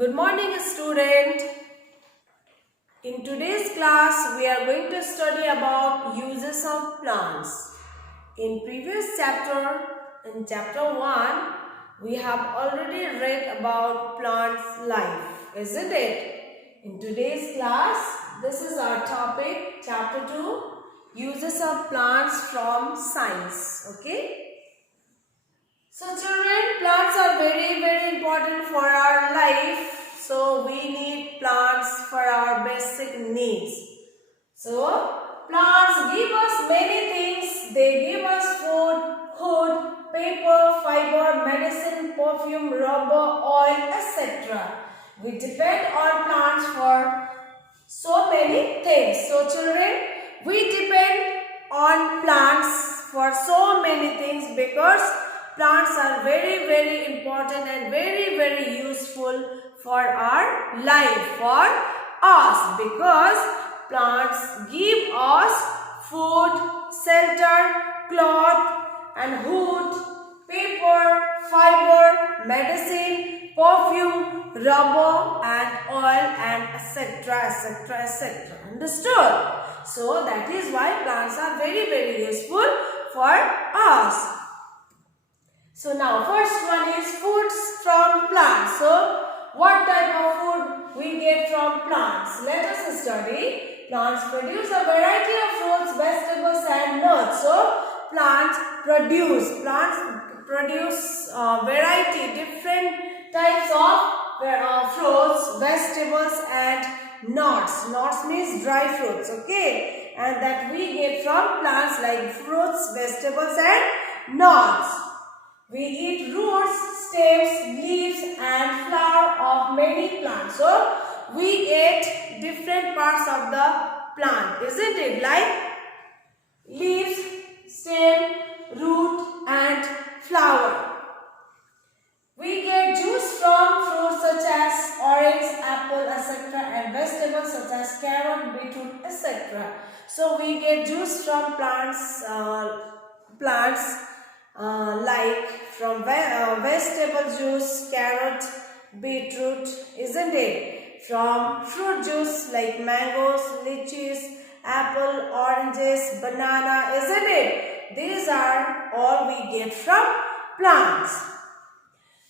Good morning, student. In today's class, we are going to study about uses of plants. In previous chapter, in chapter 1, we have already read about plants' life, isn't it? In today's class, this is our topic, chapter 2, uses of plants from science, okay? So children, plants are very important for our life. So we need plants for our basic needs. So plants give us many things. They give us food, paper, fiber, medicine, perfume, rubber, oil, etc. We depend on plants for so many things. So children, we depend on plants for so many things because plants are very important and very useful for our life, for us, because plants give us food, shelter, cloth and wood, paper, fiber, medicine, perfume, rubber and oil and etc. Understood? So that is why plants are very useful for us. So now first one is foods from plants. So what type of food we get from plants? Let us study. Plants produce a variety of fruits, vegetables and nuts. So plants produce variety, different types of fruits, vegetables and nuts. Nuts means dry fruits, okay? And that we get from plants like fruits, vegetables and nuts. We eat roots, stems, leaves and flower of many plants. So we eat different parts of the plant, isn't it? Like leaves, stem, root and flower. We get juice from fruits such as orange, apple, etc. and vegetables such as carrot, beetroot, etc. So we get juice from plants, like from vegetable juice, carrot, beetroot, isn't it? From fruit juice like mangoes, lychees, apple, oranges, banana, isn't it? These are all we get from plants.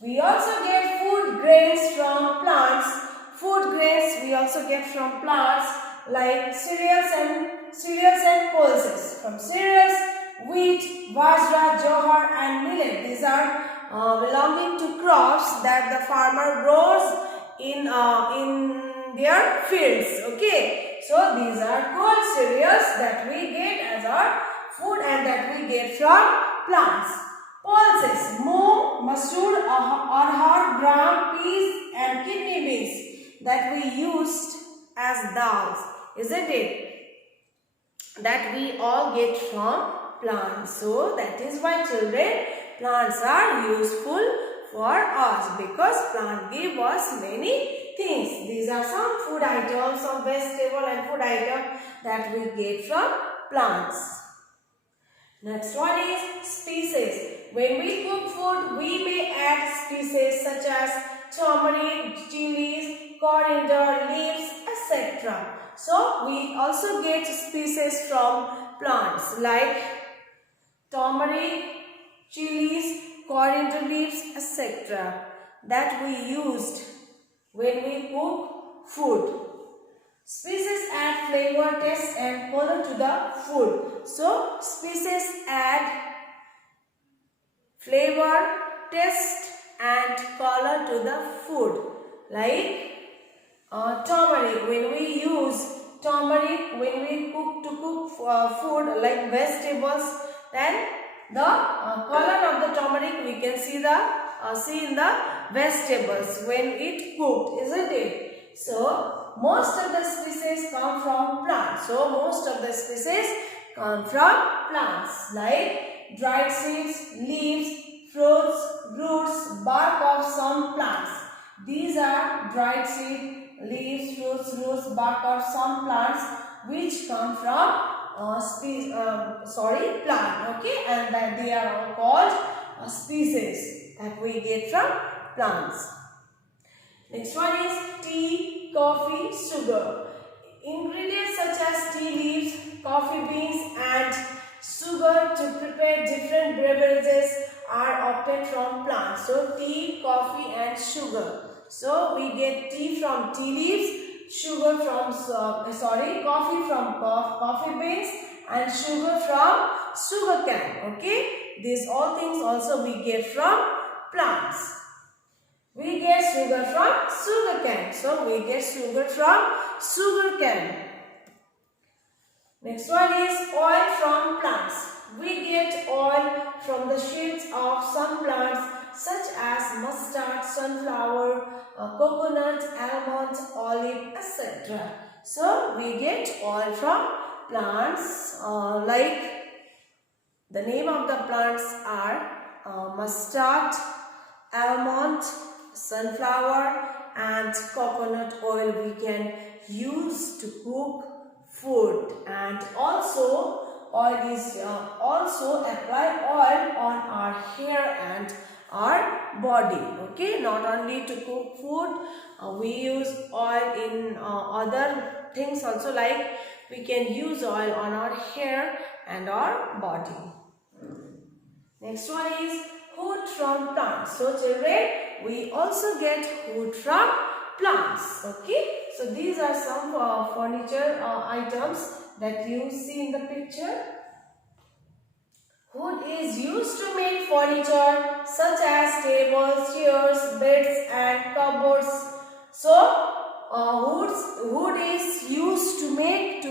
We also get food grains from plants. Food grains we also get from plants like cereals and pulses. From cereals, wheat, bajra, jowar and millet. These are belonging to crops that the farmer grows in their fields. Okay, so these are called cereals that we get as our food and that we get from plants. Pulses: moong, masoor, arhar, gram, peas and kidney beans that we used as dals, isn't it? That we all get from plants. So that is why children, plants are useful for us because plants give us many things. These are some food items, some vegetable and food items that we get from plants. Next one is species. When we cook food, we may add species such as turmeric, chilies, coriander, leaves, etc. So we also get species from plants like turmeric, chilies, coriander leaves, etc. that we used when we cook food. Species add flavor, taste and color to the food. So species add flavor, taste and color to the food. Like turmeric, when we use turmeric when we cook food like vegetables, then the color of the turmeric we can see in the vegetables when it cooked, isn't it? So most of the species come from plants. So most of the species come from plants like dried seeds, leaves, fruits, roots, bark of some plants. These are dried seed, leaves, fruits, roots, bark of some plants which come from plant, okay, and that they are all called species that we get from plants. Next one coffee, sugar. Ingredients such as tea leaves, coffee beans and sugar to prepare different beverages are obtained from plants. So tea, coffee and sugar. So we get tea from tea leaves, sugar from coffee from coffee beans and sugar from sugar cane. Okay, these all things also we get from plants. We get sugar from sugar cane. So we get sugar from sugar cane. Next one is oil from plants. We get oil from the seeds of some plants such as mustard, sunflower, coconut, almond, olive, etc. So we get oil from plants like the name of the plants are mustard, almond, sunflower and coconut oil we can use to cook food, and also oil is also apply oil on our hair and our body. Okay, not only to cook food, we use oil in other things also, like we can use oil on our hair and our body. Next one is wood from plants. So children, we also get wood from plants. Okay, so these are some furniture items that you see in the picture. Wood is used to make furniture such as tables, chairs, beds and cupboards. So wood is used to make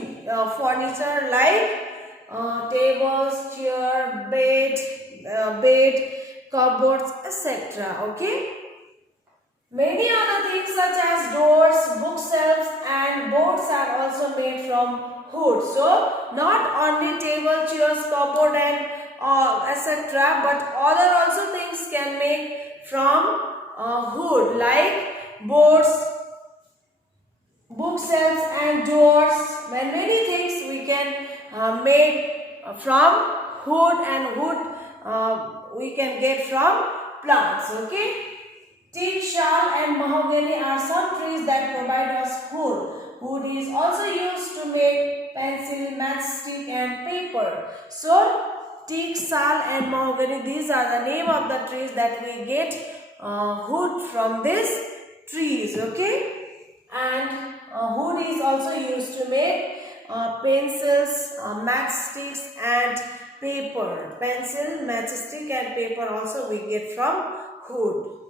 furniture like tables, chair, bed, cupboards, etc. Okay. Many other things such as doors, bookshelves and boards are also made from wood. So not only table, chairs, cupboard and etc. but other also things can make from wood, like boards, bookshelves and doors. And many things we can make from wood, and wood we can get from plants. Okay. Teak, shal and mahogany are some trees that provide us wood. Wood is also used to make pencil, matchstick and paper. So teak, shal and mahogany, these are the name of the trees that we get wood from these trees. Okay, and wood is also used to make pencils, matchsticks and paper. Pencil, matchstick and paper also we get from wood.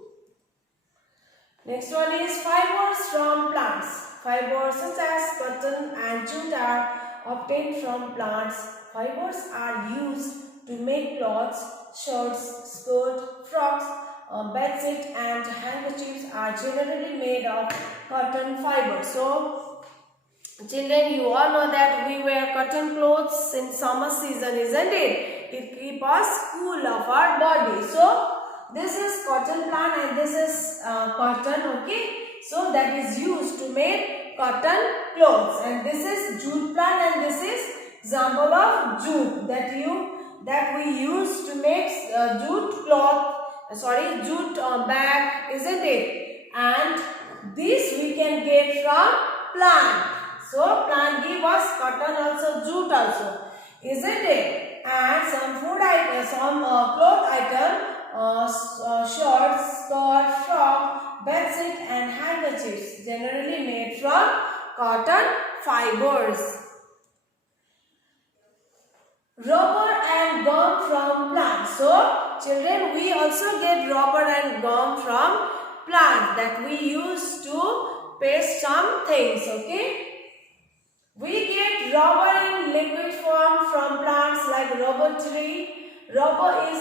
Next one is fibers from plants. Fibers such as cotton and jute are obtained from plants. Fibers are used to make clothes, shirts, skirts, frocks, bedsheets and handkerchiefs are generally made of cotton fiber. So children, you all know that we wear cotton clothes in summer season, isn't it? It keeps us cool of our body. So this is cotton plant and this is cotton. Okay, so that is used to make cotton clothes, and this is jute plant and this is example of jute that we use to make jute cloth, jute bag, isn't it? And this we can get from plant. So plant give us cotton also, jute also, isn't it? And some food item, some cloth item, shorts, skirt, frock, bedsheet and handkerchiefs generally made from cotton fibers. Rubber and gum from plants. So children, we also get rubber and gum from plants that we use to paste some things. Okay, we get rubber in liquid form from plants like rubber tree. Rubber is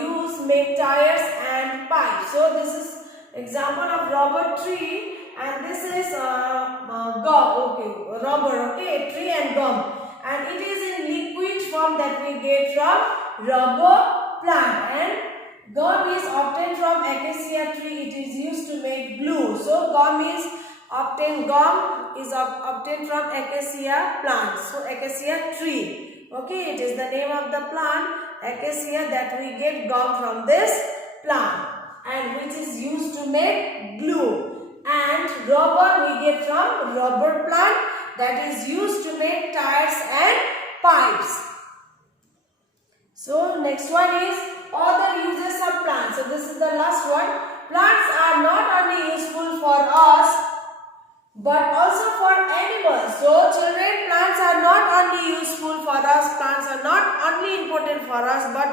used to make tires and pipes. So this is example of rubber tree, and this is gum. Okay, rubber. Okay, tree and gum, and it is in liquid form that we get from rubber plant. And gum is obtained from acacia tree. It is used to make glue. So gum is obtained from acacia plant. So acacia tree. Okay, it is the name of the plant acacia that we get gum from this plant, and which is used to make glue. And rubber we made from rubber plant that is used to make tires and pipes. So next one is other uses of plants. So this is the last one. Plants are not only useful for us but also for animals. So children, plants are not only useful for us, plants are not only important for us, but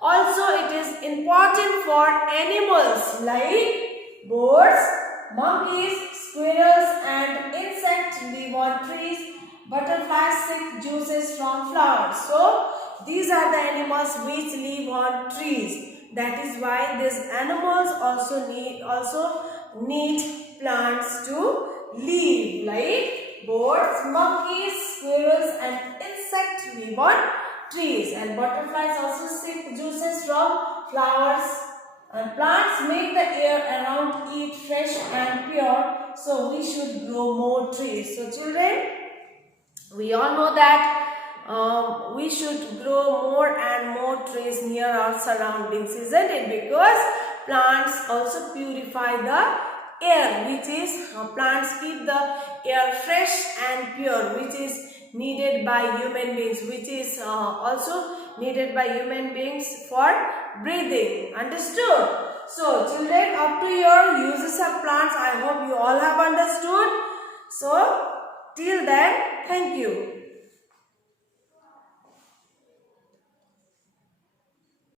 also it is important for animals like birds, monkeys, squirrels and insects live on trees. Butterflies seek juices from flowers. So these are the animals which live on trees. That is why these animals also need plants to live, like birds, monkeys, squirrels and insects live on trees, and butterflies also seek juices from flowers, and plants make the air around it fresh and pure. So we should grow more trees. So children, we all know that we should grow more and more trees near our surroundings, isn't it? Because plants also purify the air, which is plants keep the air fresh and pure, which is needed by human beings, which is also needed by human beings for breathing. Understood? So children, up to your uses of plants, I hope you all have understood. So till then, thank you.